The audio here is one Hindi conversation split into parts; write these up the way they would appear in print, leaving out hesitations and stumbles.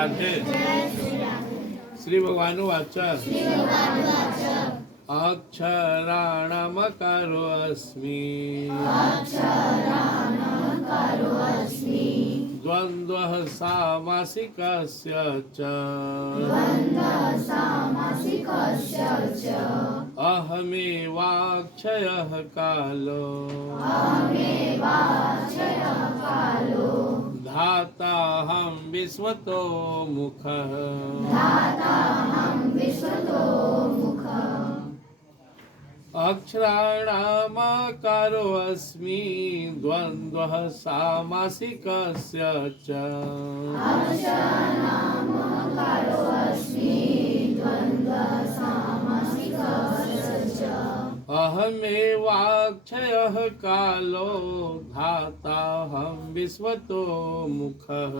राधे। श्री भगवानुवाच अक्षराणामकारोऽस्मि द्वन्द्वः सामासिकस्य च अहमेवाक्षयः कालो धाताहं विश्वतो मुखः अक्षराणामाकारोऽस्मि द्वन्द्वः सामासिकस्य च अहमेवाक्षयः कालो धाताहं विश्वतो मुखः।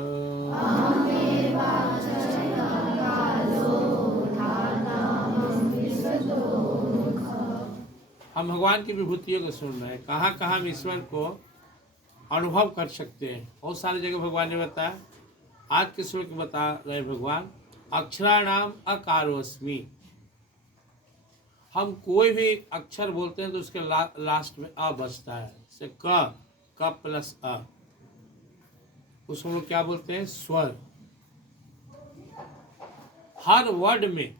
हम भगवान की विभूतियों को सुन रहे हैं, कहाँ कहाँ हम ईश्वर को अनुभव कर सकते हैं। बहुत सारी जगह भगवान ने बताया। आज के श्लोक में बता रहे भगवान अक्षराणाम अकारोऽस्मि। हम कोई भी अक्षर बोलते हैं तो उसके लास्ट में अ बचता है, जैसे क प्लस अ, उसको हम लोग क्या बोलते हैं? स्वर। हर वर्ड में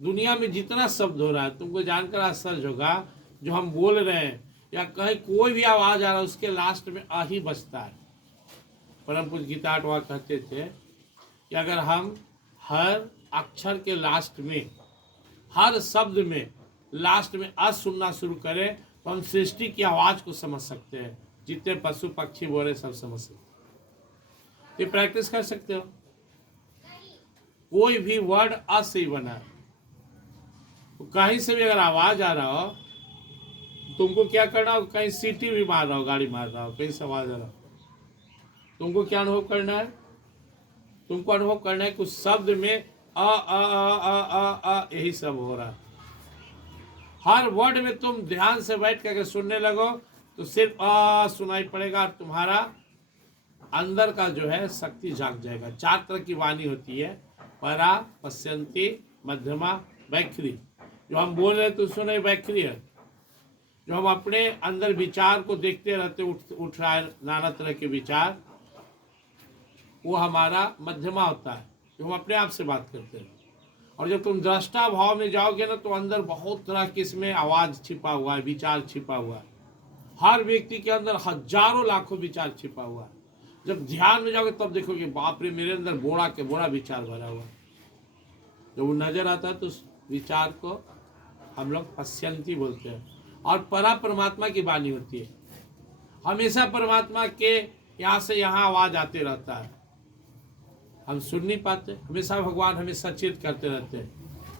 दुनिया में जितना शब्द हो रहा है तुमको जानकर आश्चर्य होगा, जो हम बोल रहे हैं या कहीं कोई भी आवाज आ रहा है उसके लास्ट में आ ही बचता है। परम पूज्य गीता अटवा कहते थे कि अगर हम हर अक्षर के लास्ट में, हर शब्द में लास्ट में अ सुनना शुरू करें तो हम सृष्टि की आवाज को समझ सकते हैं। जितने पशु पक्षी बोल रहे सब समझ सकते हैं। ये प्रैक्टिस कर सकते हो। कोई भी वर्ड अ से ही बना है, कहीं से भी अगर आवाज आ रहा हो तुमको क्या करना हो? कहीं सीटी भी मार रहा हो, गाड़ी मार रहा हो, कहीं से आवाज आ रहा हो, तुमको क्या अनुभव करना है? तुमको अनुभव करना है कि उस शब्द में अ यही सब हो रहा है। हर वर्ड में तुम ध्यान से बैठ करके सुनने लगो तो सिर्फ अ सुनाई पड़ेगा और तुम्हारा अंदर का जो है शक्ति जाग जाएगा। 4 तरह की वाणी होती है, परा, पश्यंती, मध्यमा, वैखरी। जो हम बोल रहे तो सुने वैखरी है। जो हम अपने अंदर विचार को देखते रहते उठ रहा है नाना तरह के विचार, वो हमारा मध्यमा होता है, जो हम अपने आप से बात करते हैं। और जब तुम दृष्टा भाव में जाओगे ना तो अंदर बहुत तरह की इसमें आवाज छिपा हुआ है, विचार छिपा हुआ है। हर व्यक्ति के अंदर हजारों लाखों विचार छिपा हुआ है। जब ध्यान में जाओगे तब देखोगे बाप रे, मेरे अंदर बोड़ा के बोड़ा विचार भरा हुआ है। जब वो नजर आता है तो उस विचार को हम लोग पश्यंती बोलते हैं। और परा परमात्मा की वाणी होती है। हमेशा परमात्मा के यहाँ से यहाँ आवाज आते रहता है, हम सुन नहीं पाते। हमेशा भगवान हमें सचेत करते रहते हैं।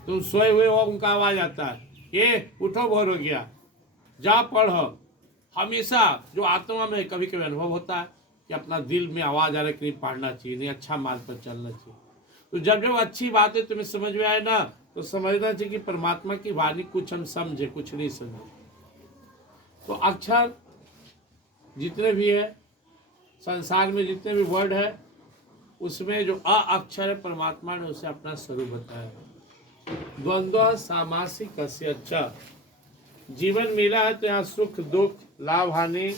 तुम सोए हुए हो, उनका आवाज आता है, ये उठो, भोर हो गया, जा पढ़ो। हमेशा जो आत्मा में कभी कभी अनुभव होता है कि अपना दिल में आवाज आ रहा है कि नहीं पढ़ना चाहिए, नहीं अच्छा मार्ग पर चलना चाहिए। तो जब जब अच्छी बातें तुम्हें समझ में आए ना तो समझना चाहिए कि परमात्मा की वाणी कुछ हम समझे, कुछ नहीं समझे। तो अक्षर जितने भी है संसार में, जितने भी वर्ड है, उसमें जो अ अक्षर है परमात्मा ने उसे अपना स्वरूप बताया। द्वंद्व सामासिक च। जीवन मिला है तो यहाँ सुख दुख लाभ हानि,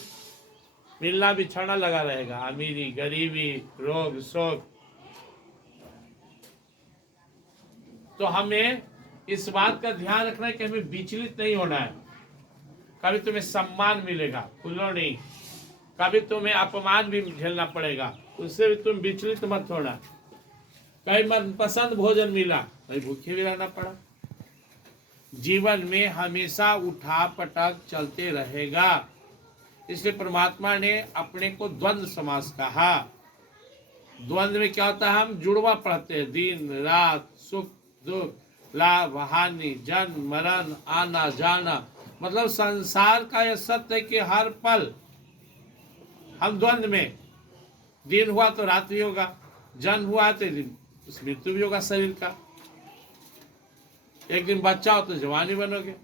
मिलना बिछड़ना लगा रहेगा। अमीरी गरीबी, रोग शोक। तो हमें इस बात का ध्यान रखना है कि हमें विचलित नहीं होना है। कभी तुम्हें सम्मान मिलेगा, फूलो नहीं, कभी तुम्हें अपमान भी झेलना पड़ेगा, उससे भी तुम विचलित मत होना। कहीं मनपसंद भोजन मिला, कहीं भूखे भी रहना पड़ा। जीवन में हमेशा उठा पटक चलते रहेगा। इसलिए परमात्मा ने अपने को द्वंद्व समास कहा। द्वंद्व में क्या होता है? हम जुड़वा पढ़ते हैं, दिन रात, सुख दुख, लाभ हानि, जन्म मरण, आना जाना। मतलब संसार का यह सत्य है कि हर पल हम द्वंद्व में, दिन हुआ तो रात भी होगा, जन्म हुआ तो मृत्यु भी होगा शरीर का, एक दिन बच्चा हो तो जवानी बनोगे।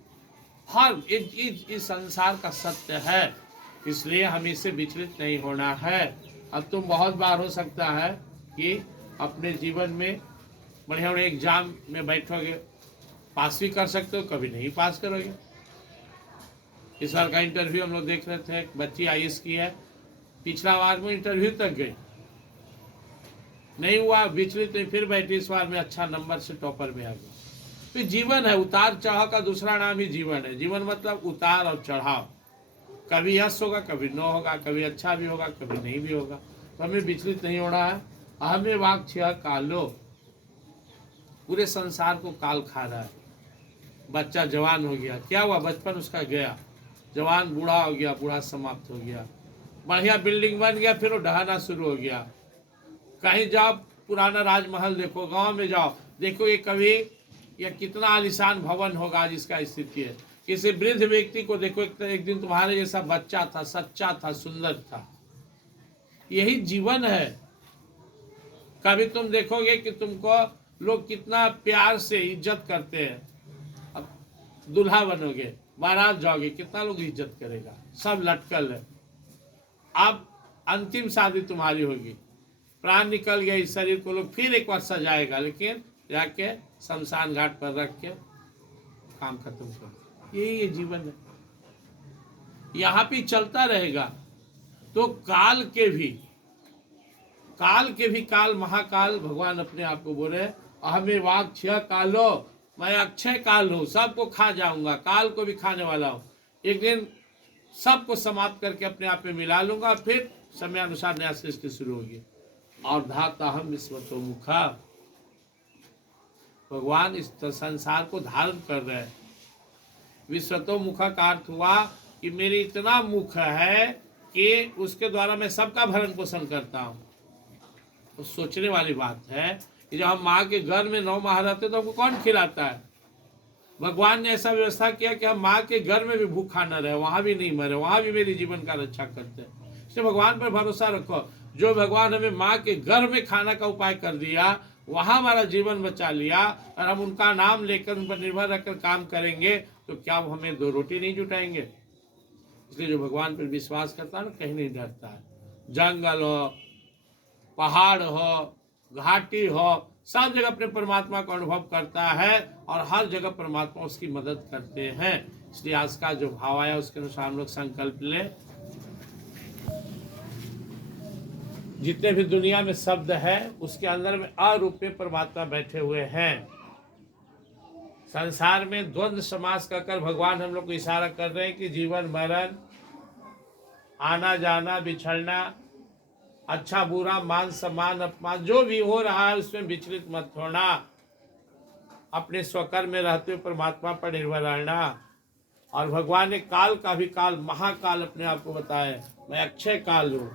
हर इस संसार का सत्य है। इसलिए हमें इससे विचलित नहीं होना है। अब तुम बहुत बार हो सकता है कि अपने जीवन में बढ़िया बढ़िया एग्जाम में बैठोगे, पास भी कर सकते हो, कभी नहीं पास करोगे। इस बार का इंटरव्यू हम लोग देख रहे थे, एक बच्ची IAS की है, पिछला बार में इंटरव्यू तक गई, नहीं हुआ, विचलित तो फिर बैठी, इस बार में अच्छा नंबर से टॉपर में आ गई। तो जीवन है, उतार चढ़ाव का दूसरा नाम ही जीवन है। जीवन मतलब उतार और चढ़ाव, कभी यश होगा, कभी नो होगा, कभी अच्छा भी होगा, कभी नहीं भी होगा। तो हमें विचलित नहीं होना है। अहमे वाक छह कालो, पूरे संसार को काल खा रहा है। बच्चा जवान हो गया, क्या हुआ, बचपन उसका गया, जवान बूढ़ा हो गया, बूढ़ा समाप्त हो गया, बढ़िया बिल्डिंग बन गया, फिर वो ढहाना शुरू हो गया। कहीं जाओ, पुराना राजमहल देखो, गांव में जाओ, देखो ये कभी या कितना आलिशान भवन होगा जिसका स्थिति है। किसी वृद्ध व्यक्ति को देखो, एक दिन तुम्हारे जैसा बच्चा था, सच्चा था, सुंदर था। यही जीवन है। कभी तुम देखोगे कि तुमको लोग कितना प्यार से इज्जत करते हैं। अब दूल्हा बनोगे, बारात जाओगे, कितना लोग इज्जत करेगा, सब लटकल है। अब अंतिम शादी तुम्हारी होगी, प्राण निकल गया, इस शरीर को लोग फिर एक बार सजाएगा, लेकिन जाके शमशान घाट पर रख के काम खत्म कर। यही जीवन है, यहाँ पे चलता रहेगा। तो काल के भी काल महाकाल भगवान अपने आप को बोले, अहमे वाक छह कालो, मैं अक्षय काल हूँ, सबको खा जाऊंगा, काल को भी खाने वाला हूँ। एक दिन सबको समाप्त करके अपने आप में मिला लूंगा, फिर समय अनुसार नया सृष्टि शुरू होगी। और धाता हम विश्वतो मुखा, भगवान इस संसार को धारण कर रहे हैं। विश्वतो मुखा का अर्थ हुआ कि मेरी इतना मुख है कि उसके द्वारा मैं सबका भरण पोषण करता हूँ। तो सोचने वाली बात है कि जब हम माँ के घर में 9 माह रहते तो हमको कौन खिलाता है? भगवान ने ऐसा व्यवस्था किया कि हम माँ के घर में भी भूखा न रहे, वहां भी नहीं मरे, वहां भी मेरी जीवन का रक्षा करते हैं। इसलिए भगवान पर भरोसा रखो। जो भगवान हमें माँ के घर में खाना का उपाय कर दिया, वहां हमारा जीवन बचा लिया, और हम उनका नाम लेकर उन पर निर्भर रखकर काम करेंगे, तो क्या वो हमें 2 रोटी नहीं जुटाएंगे? इसलिए जो भगवान पर विश्वास करता है ना, कहीं नहीं डरता है। जंगल हो, पहाड़ हो, घाटी हो, सब जगह अपने परमात्मा को अनुभव करता है, और हर जगह परमात्मा उसकी मदद करते हैं। इसलिए आज का जो भाव आया उसके अनुसार हम लोग संकल्प लें। जितने भी दुनिया में शब्द है, उसके अंदर में अरूप में परमात्मा बैठे हुए हैं। संसार में द्वंद्व समास कर भगवान हम लोग को इशारा कर रहे हैं कि जीवन मरण, आना जाना, बिछड़ना, अच्छा बुरा, मान सम्मान, अपमान, जो भी हो रहा है उसमें विचलित मत होना। अपने स्वकर्म में रहते हुए परमात्मा पर निर्भर रहना। और भगवान ने काल का भी काल महाकाल अपने आप को बताया, मैं अक्षय काल हूँ,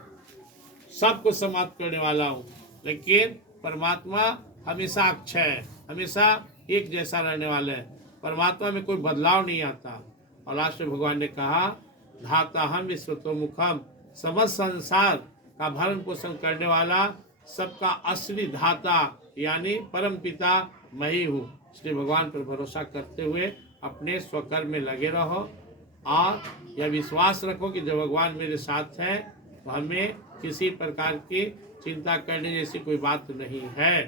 सबको समाप्त करने वाला हूँ। लेकिन परमात्मा हमेशा अक्षय है, हमेशा एक जैसा रहने वाला है। परमात्मा में कोई बदलाव नहीं आता। और लास्ट में भगवान ने कहा, धाता हम विश्वतो मुखम, समस्त संसार का भरण पोषण करने वाला, सबका असली धाता यानी परम पिता मैं ही हूँ। इसलिए भगवान पर भरोसा करते हुए अपने स्वकर्म में लगे रहो, और यह विश्वास रखो कि जब भगवान मेरे साथ हैं तो हमें किसी प्रकार की चिंता करने जैसी कोई बात नहीं है।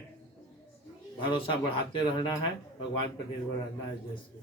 भरोसा बढ़ाते रहना है, भगवान पर निर्भर रहना है। जैसे